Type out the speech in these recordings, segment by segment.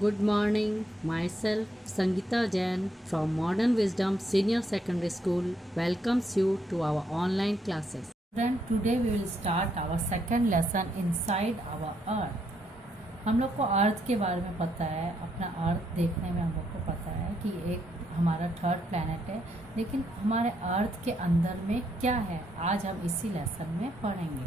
Good morning, myself Sangeeta Jain from Modern Wisdom Senior Secondary School welcomes you to our online classes. Then today we will start our second lesson inside our earth. हम लोग को अर्थ के बारे में पता है, अपना अर्थ देखने में हम लोग को पता है कि एक हमारा थर्ड प्लैनेट है, लेकिन हमारे अर्थ के अंदर में क्या है आज हम इसी लेसन में पढ़ेंगे।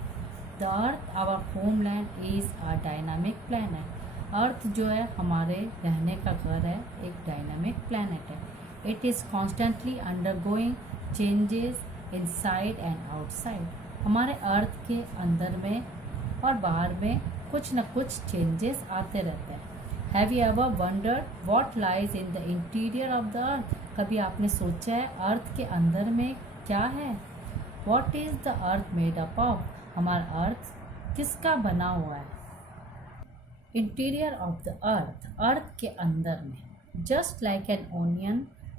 The earth our homeland is a dynamic planet. Earth जो है हमारे रहने का घर है, एक डायनामिक प्लैनेट है। It is constantly undergoing changes inside and outside. हमारे अर्थ के अंदर में और बाहर में कुछ न कुछ चेंजेस आते रहते हैं। Have you ever wondered what lies in the interior of the अर्थ? कभी आपने सोचा है अर्थ के अंदर में क्या है? What is the earth made up of? हमारा अर्थ किसका बना हुआ है? इंटीरियर ऑफ द अर्थ, अर्थ के अंदर में। Just like an onion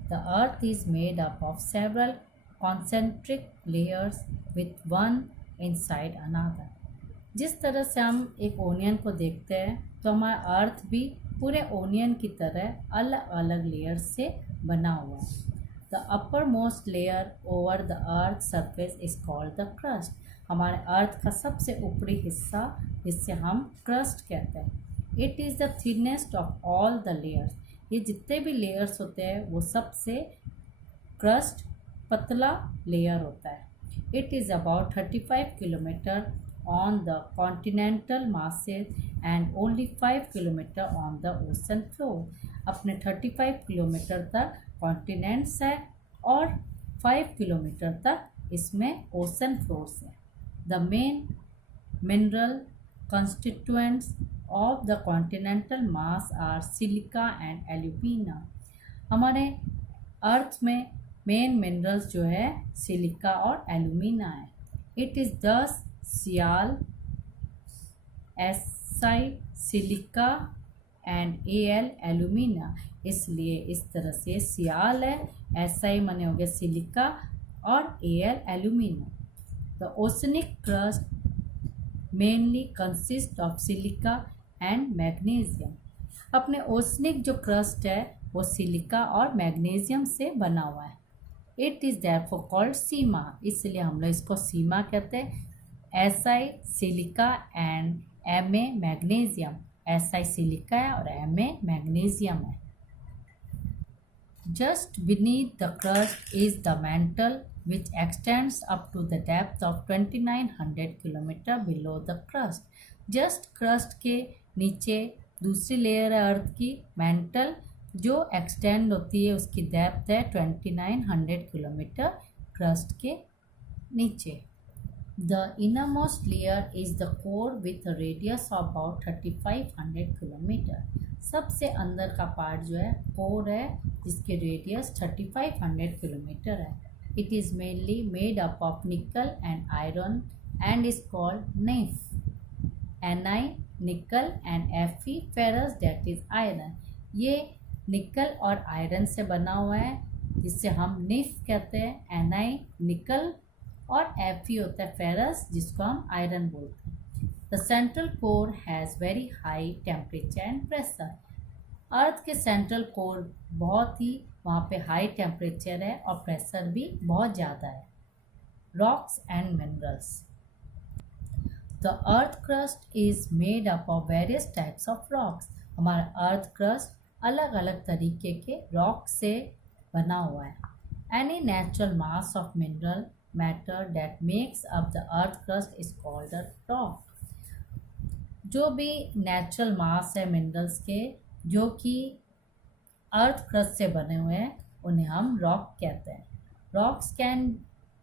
the earth is made up of several concentric layers with one inside another. जिस तरह से हम एक ओनियन को देखते हैं तो हमारा अर्थ भी पूरे ओनियन की तरह अलग अलग लेयर से बना हुआ है। The upper most layer over the earth surface is called the crust. हमारे अर्थ का सबसे ऊपरी हिस्सा जिससे हम क्रस्ट कहते हैं। It is the thinnest of all the layers. ये जितने भी लेयर्स होते हैं वो सबसे क्रस्ट पतला लेयर होता है। It is about 35 kilometre on the continental masses and only 5 kilometre on the ocean floor. अपने 35 किलोमीटर तक कॉन्टिनेंट्स है और 5 किलोमीटर तक इसमें ओशन फ्लोर्स है। The main mineral constituents of the continental mass are silica and alumina। हमारे अर्थ में main minerals जो है सिलिका और एल्यूमिना है। इट इज़ दस सियाल, एसाई, सिलिका एंड एल एल्यूमिना। इसलिए इस तरह से सियाल है, एसाई माने हो गया सिलिका और L alumina. The oceanic crust mainly consist of silica and magnesium. अपने ओशनिक जो क्रस्ट है वो सिलिका और मैग्नीशियम से बना हुआ है। It is therefore called sima, इसलिए हम लोग इसको सीमा कहते हैं। SI silica and M A magnesium. SI silica है और एम ए मैग्नीशियम है। Just beneath the crust is the mantle which extends up to the depth of 2900 kilometre below the crust। Just crust के नीचे दूसरी layer है अर्थ की mental, जो extend होती है, उसकी डेप्थ है 2900 किलोमीटर क्रस्ट के नीचे। The innermost layer is the core with radius of about 3500 kilometre. सबसे अंदर का पार्ट जो है कोर है जिसके रेडियस 3500 किलोमीटर है। It is mainly made up of nickel and iron and is called NiF। Ni निकल and Fe ferrous that is iron। ये निकल और आयरन से बना हुआ है जिससे हम निफ कहते हैं। Ni निकल और Fe होता है फेरस जिसको हम आयरन बोलते हैं। The central core has very high temperature and pressure. Earth के सेंट्रल कोर बहुत ही वहाँ पे हाई टेम्परेचर है और प्रेशर भी बहुत ज़्यादा है। Rocks and minerals. The earth crust is made up of various types of rocks. हमारा अर्थ क्रस्ट अलग अलग तरीके के रॉक से बना हुआ है। Any natural mass of mineral matter that makes up the earth crust is called a rock. जो भी नेचुरल मास है मिनरल्स के जो कि अर्थ क्रस्ट से बने हुए हैं उन्हें हम रॉक कहते हैं। Rocks can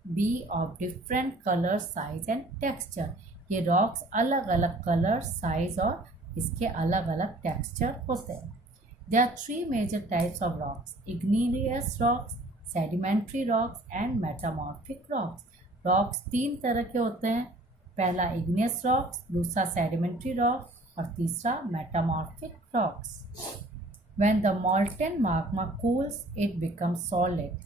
be of different colour, size and texture. ये रॉक्स अलग अलग कलर, साइज और इसके अलग अलग टेक्सचर होते हैं। There are 3 major types of rocks: igneous rocks, sedimentary rocks and metamorphic rocks. Rocks 3 तरह के होते हैं। पहला इग्नियस रॉक्स, दूसरा सेडिमेंट्री रॉक और तीसरा metamorphic rocks. When the molten magma cools, it becomes solid.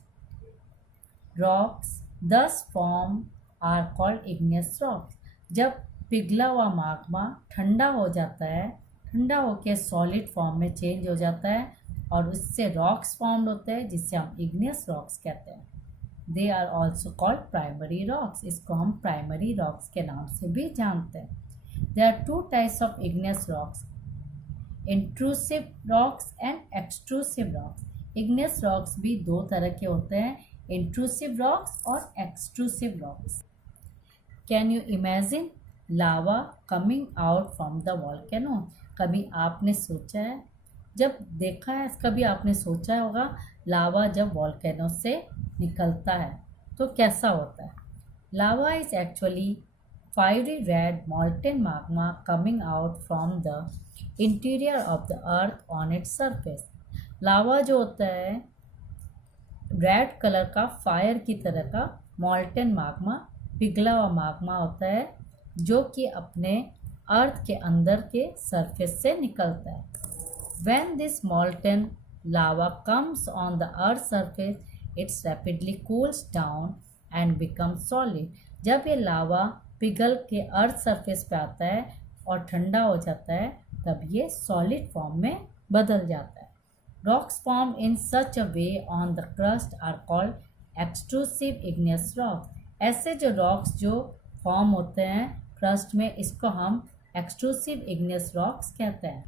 Rocks thus formed are called igneous rocks। जब पिघला हुआ माग्मा ठंडा हो जाता है, ठंडा होकर सॉलिड फॉर्म में चेंज हो जाता है और उससे रॉक्स फॉर्म होते हैं जिससे हम इग्नियस रॉक्स कहते हैं। They are also called primary rocks, इसको हम प्राइमरी रॉक्स के नाम से भी जानते हैं। There are two types of igneous rocks, intrusive rocks and extrusive rocks. Igneous rocks भी दो तरह के होते हैं, इंट्रूसिव रॉक्स और extrusive rocks. Can you imagine lava coming out from the volcano? कभी आपने सोचा है, जब देखा है, कभी आपने सोचा होगा लावा जब वॉल्केनो से निकलता है तो कैसा होता है? Lava is actually fiery red molten magma coming out from the interior of the earth on its surface. लावा जो होता है रेड कलर का फायर की तरह का मॉल्टन माग्मा, पिघला हुआ माग्मा होता है जो कि अपने अर्थ के अंदर के सरफेस से निकलता है। When this molten lava comes on the earth's surface, it rapidly cools down and becomes solid. जब ये लावा पिघल के अर्थ सरफेस पे आता है और ठंडा हो जाता है तब ये सॉलिड फॉर्म में बदल जाता है। Rocks form in such a way on the crust are called extrusive igneous rock. ऐसे जो रॉक्स जो फॉर्म होते हैं क्रस्ट में, इसको हम एक्सट्रूसिव इग्नियस रॉक्स कहते हैं।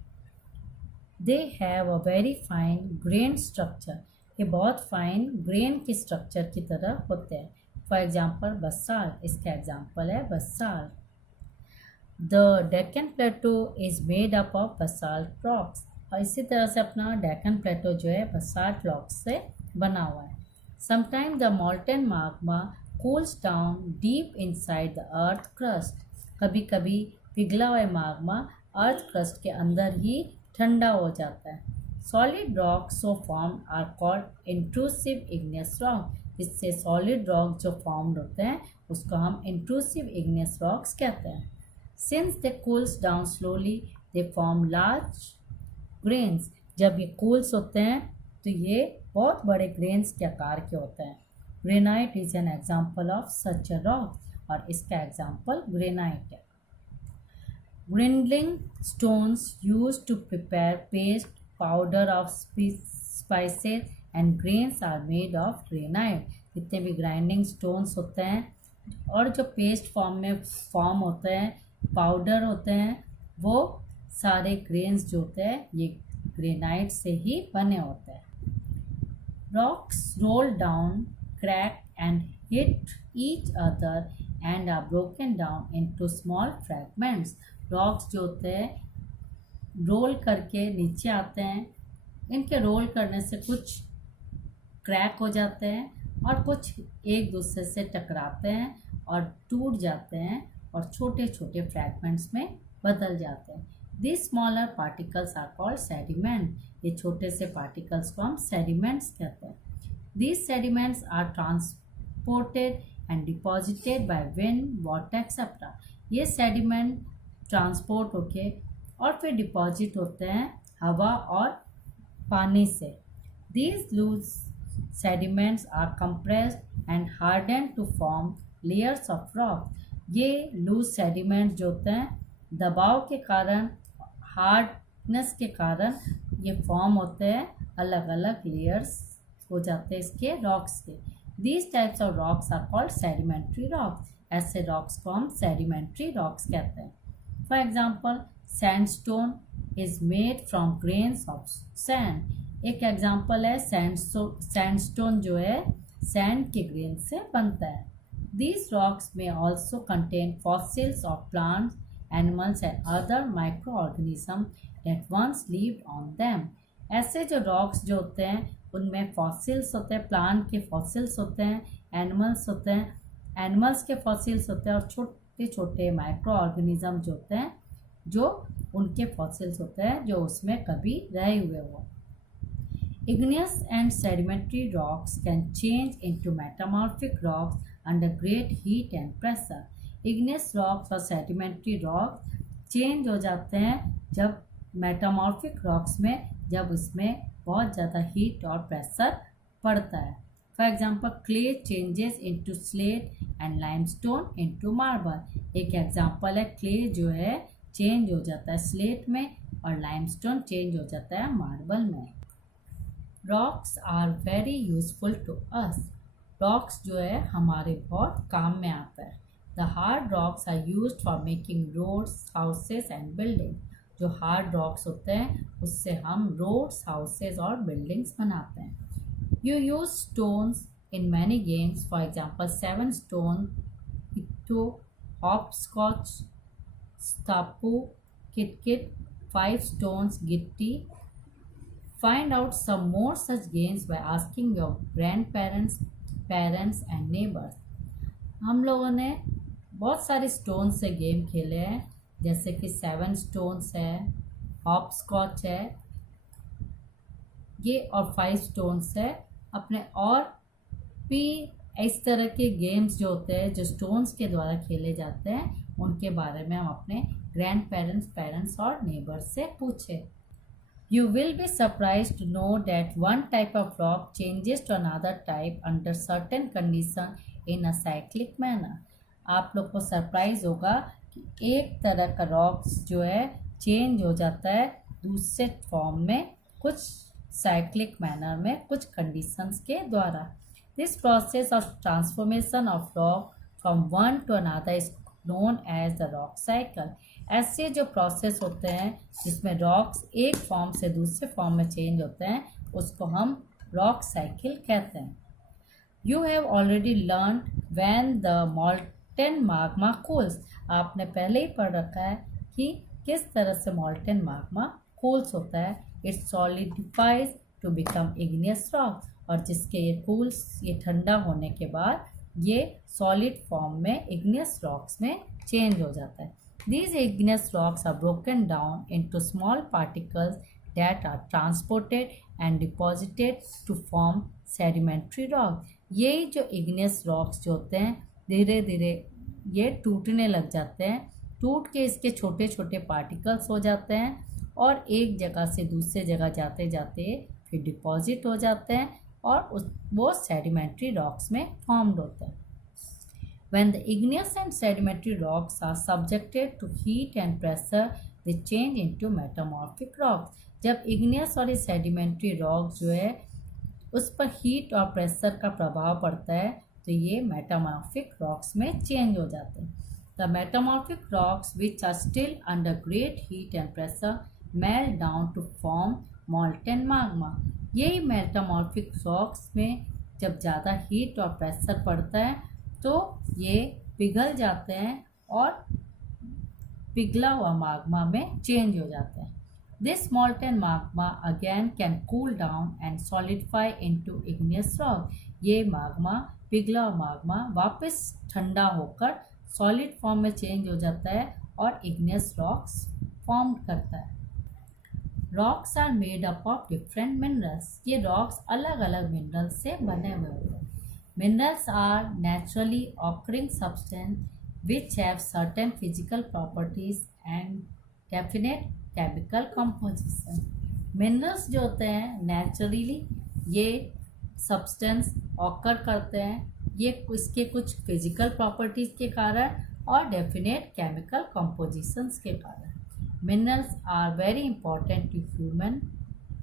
They have a very fine grain structure, ये बहुत फाइन ग्रेन की स्ट्रक्चर की तरह होते हैं। फॉर एग्जाम्पल बसाल्ट, इसका एग्जाम्पल है basalt. The Deccan plateau is made up of basalt rocks, और इसी तरह से अपना डेक्कन प्लेटो जो है बसाल्ट रॉक्स से बना हुआ है। Sometime the मॉल्टन Magma cools down deep inside the earth crust, कभी कभी पिघला हुआ माग्मा अर्थ क्रस्ट के अंदर ही ठंडा हो जाता है। Solid rock so form are called intrusive igneous rock, इससे सॉलिड रॉक जो फॉर्म्ड होते हैं उसको हम इंट्रूसिव इग्नियस रॉक्स कहते हैं। Since they cools down slowly they form large grains, जब ये कूल्स होते हैं तो ये बहुत बड़े ग्रेन्स के आकार के होते हैं। Granite is an example of such a rock, और इसका एग्जाम्पल ग्रेनाइट है। Grinding stones use to prepare paste powder of spices and grains are made of granite. जितने भी ग्राइंडिंग स्टोन्स होते हैं और जो पेस्ट फॉर्म में फॉर्म होते हैं, पाउडर होते हैं, वो सारे ग्रेन्स जो होते हैं ये ग्रेनाइट से ही बने होते हैं। Rocks roll down, crack and hit each other and are broken down into small fragments. Rocks जो होते हैं रोल करके नीचे आते हैं, इनके रोल करने से कुछ क्रैक हो जाते हैं और कुछ एक दूसरे से टकराते हैं और टूट जाते हैं और छोटे छोटे फ्रैगमेंट्स में बदल जाते हैं। This smaller particles are called sediment, ये छोटे से पार्टिकल्स को हम सेडिमेंट्स कहते हैं। These sediments are transported and deposited by wind, water, etc. ये सेडिमेंट ट्रांसपोर्ट होके और फिर डिपॉजिट होते हैं हवा और पानी से। These loose sediments are compressed and hardened to form layers of rock. ये लूज सेडिमेंट जो होते हैं दबाव के कारण, हार्डनेस के कारण ये फॉर्म होते हैं, अलग अलग लेयर्स हो जाते हैं इसके रॉक्स के। These types of rocks are called sedimentary rocks. ऐसे रॉक्स को हम sedimentary rocks कहते हैं। For example, sandstone is made from grains of sand. एक एग्जाम्पल है सैंडस्टोन जो है सैंड के ग्रेन से बनता है। These rocks may also contain fossils of plants, animals and other microorganisms that once lived on them. ऐसे जो रॉक्स जो होते हैं उनमें फॉसिल्स होते हैं, प्लांट के फॉसिल्स होते हैं, एनिमल्स होते हैं, एनिमल्स के फॉसिल्स होते हैं और छोटे छोटे माइक्रो ऑर्गेनिज्म जो होते हैं जो उनके फॉसिल्स होते हैं जो उसमें कभी रहे हुए हो। Igneous and sedimentary rocks can change into metamorphic rocks under great heat and pressure. Igneous rocks और sedimentary rocks चेंज हो जाते हैं जब मेटामॉर्फिक रॉक्स में, जब उसमें बहुत ज़्यादा हीट और प्रेशर पड़ता है। For example clay changes into slate and limestone into marble. एक एग्जाम्पल है क्ले जो है चेंज हो जाता है स्लेट में और लाइमस्टोन चेंज हो जाता है मार्बल में। Rocks are very useful to us. Rocks जो है हमारे बहुत काम में आता है। The hard rocks are used for making roads, houses and building. जो हार्ड रॉक्स होते हैं उससे हम रोड्स, हाउसेस और बिल्डिंग्स बनाते हैं। You use stones in many games, for example 7 stone picto, hopscotch, stapu, kit, 5 stones gitti. Find out some more such games by asking your grandparents, parents and neighbors. हम लोगों ने बहुत सारे stone से game खेले हैं, जैसे कि 7 स्टोन्स है, हॉपस्कॉच है ये, और 5 स्टोन्स है अपने। और भी इस तरह के गेम्स जो होते हैं जो स्टोन्स के द्वारा खेले जाते हैं उनके बारे में हम अपने ग्रैंड पेरेंट्स, पेरेंट्स और नेबर्स से पूछे। You will be surprise to know that one type of rock changes to another type under certain condition in a cyclic manner. आप लोग को सरप्राइज होगा कि एक तरह का रॉक्स जो है चेंज हो जाता है दूसरे फॉर्म में, कुछ साइक्लिक मैनर में, कुछ कंडीशंस के द्वारा। This process of transformation of rock from one to another is known as the rock cycle. ऐसे जो प्रोसेस होते हैं जिसमें रॉक्स एक फॉर्म से दूसरे फॉर्म में चेंज होते हैं उसको हम रॉक साइकिल कहते हैं। You have already learned when the molten magma cools. आपने पहले ही पढ़ रखा है कि किस तरह से molten magma cools होता है। It solidifies to become igneous rock. और जिसके ये ठंडा होने के बाद ये सॉलिड फॉर्म में इग्नियस रॉक्स में चेंज हो जाता है। These igneous rocks are broken down into small particles that are transported and deposited to form sedimentary rock. यही जो igneous rocks जो होते हैं धीरे धीरे ये टूटने लग जाते हैं, टूट के इसके छोटे छोटे पार्टिकल्स हो जाते हैं और एक जगह से दूसरे जगह जाते जाते फिर डिपॉजिट हो जाते हैं और वो सेडिमेंट्री रॉक्स में फॉर्म्ड होते हैं। When the igneous and sedimentary rocks are subjected to heat and pressure, they change into metamorphic rocks. जब igneous और sedimentary rock जो है उस पर हीट और प्रेशर का प्रभाव पड़ता है तो ये metamorphic rocks में चेंज हो जाते हैं। The metamorphic rocks which are still under great heat and pressure melt down to form molten magma. यही मेटामॉर्फिक रॉक्स में जब ज़्यादा हीट और प्रेशर पड़ता है तो ये पिघल जाते हैं और पिघला हुआ माग्मा में चेंज हो जाते हैं। This मॉल्टन Magma again can cool down and solidify into igneous rock. ये माग्मा, पिघला हुआ माग्मा वापस ठंडा होकर सॉलिड फॉर्म में चेंज हो जाता है और इग्नियस रॉक्स फॉर्म करता है। Rocks are made up of different minerals. ये रॉक्स अलग अलग मिनरल्स से बने हुए होते हैं। Minerals are naturally occurring substance which have certain physical properties and definite chemical composition. Minerals जो होते हैं नेचुरली ये सब्सटेंस ऑकर करते हैं, ये इसके कुछ फिजिकल प्रॉपर्टीज के कारण और डेफिनेट केमिकल कंपोजिशंस के कारण। Minerals are very important to human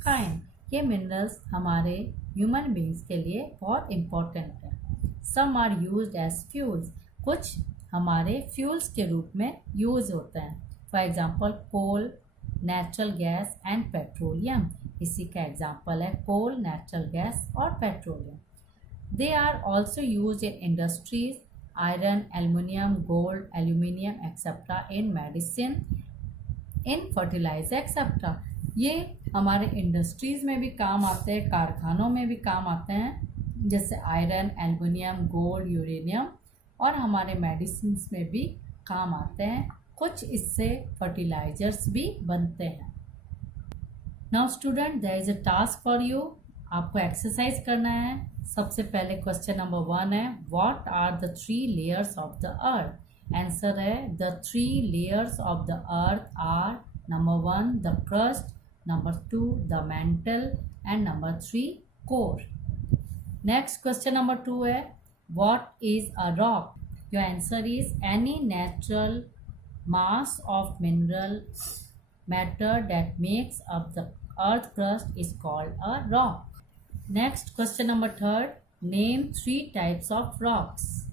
kind. ये मिनरल्स हमारे ह्यूमन बींग्स के लिए बहुत इम्पोर्टेंट है। Some are used as fuels. कुछ हमारे फ्यूल्स के रूप में यूज होते हैं। For example coal, natural gas and petroleum. इसी का एग्जांपल है कोल, नेचुरल गैस और petroleum. They are also use in industries, iron, aluminium, gold, aluminium etcetera, in medicine, in fertiliser etcetera. ये हमारे इंडस्ट्रीज़ में भी काम आते हैं, कारखानों में भी काम आते हैं, जैसे आयरन, एल्युमिनियम, गोल्ड, यूरेनियम, और हमारे मेडिसिन्स में भी काम आते हैं। कुछ इससे फर्टिलाइजर्स भी बनते हैं। Now student, there is a task for you. आपको एक्सरसाइज करना है। सबसे पहले क्वेश्चन नंबर 1 है, what are the 3 layers of the earth. Answer है the 3 layers of the earth are number 1 the crust, number 2 the mantle and number 3 core. Next question number 2 है, what is a rock. Your answer is any natural mass of mineral matter that makes up the earth crust is called a rock. Next question number third. Name three types of rocks.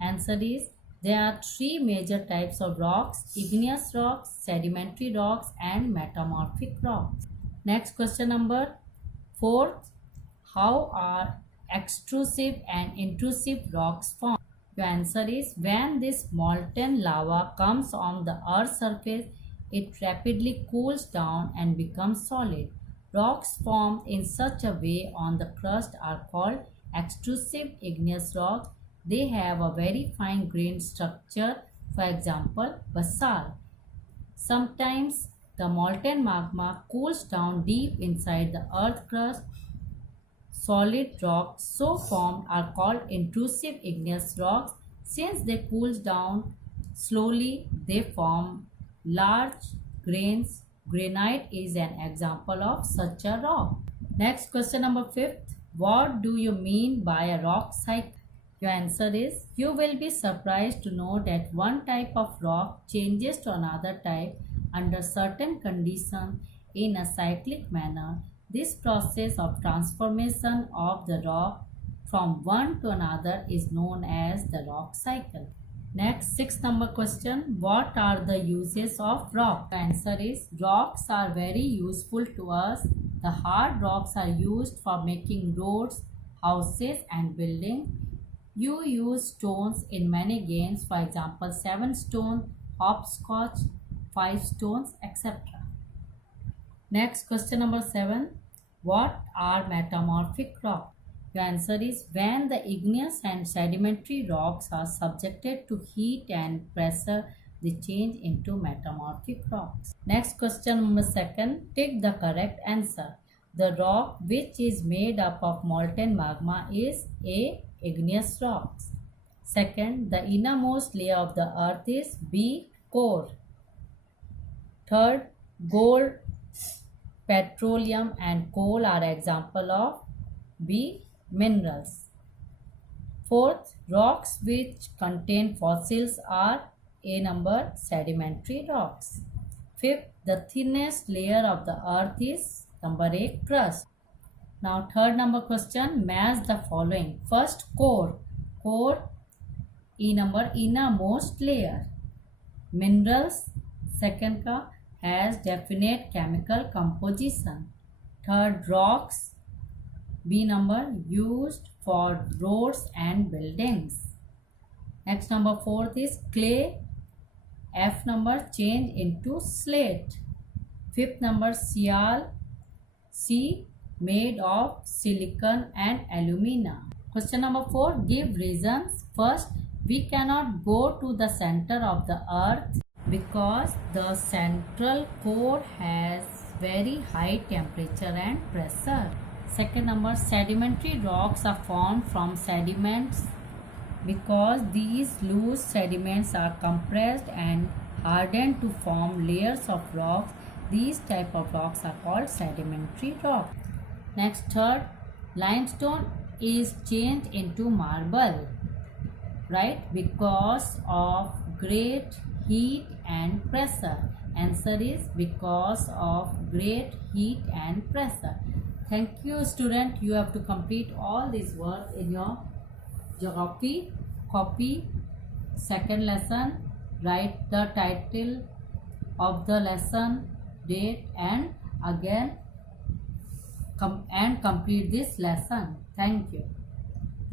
Answer is there are three major types of rocks: igneous rocks, sedimentary rocks, and metamorphic rocks. Next question number fourth. How are extrusive and intrusive rocks formed? Your answer is when this molten lava comes on the Earth's surface, it rapidly cools down and becomes solid. Rocks formed in such a way on the crust are called extrusive igneous rocks. They have a very fine grained structure, for example, basalt. Sometimes the molten magma cools down deep inside the earth crust. Solid rocks so formed are called intrusive igneous rocks. Since they cool down slowly, they form large grains. Granite is an example of such a rock. Next question number fifth. What do you mean by a rock cycle? Your answer is you will be surprised to know that one type of rock changes to another type under certain conditions in a cyclic manner. This process of transformation of the rock from one to another is known as the rock cycle. Next, sixth number question. What are the uses of rock? The answer is rocks are very useful to us. The hard rocks are used for making roads, houses, and buildings. You use stones in many games, for example, 7 stones, hopscotch, 5 stones, etc. Next, question number 7. What are metamorphic rocks? Your answer is when the igneous and sedimentary rocks are subjected to heat and pressure, they change into metamorphic rocks. Next question number 2. Take the correct answer. The rock which is made up of molten magma is A. Igneous rocks. Second, the innermost layer of the earth is B. Core. Third, gold, petroleum and coal are example of B. Minerals. Fourth, rocks which contain fossils are A number sedimentary rocks. Fifth, the thinnest layer of the earth is number A. Crust. Now third number question, match the following. First, core. Core, E number innermost layer. Minerals, second का has definite chemical composition. Third, rocks, B number used for roads and buildings. Next number fourth is clay, F number change into slate. Fifth number sial, C made of silicon and alumina. Question number 4, give reasons. First, we cannot go to the center of the earth because the central core has very high temperature and pressure. Second number, sedimentary rocks are formed from sediments because these loose sediments are compressed and hardened to form layers of rocks. These type of rocks are called sedimentary rocks. Next, third, limestone is changed into marble, right? Because of great heat and pressure. Answer is because of great heat and pressure. Thank you, student. You have to complete all this work in your geography. Copy second lesson. Write the title of the lesson, date, and again complete this lesson. Thank you.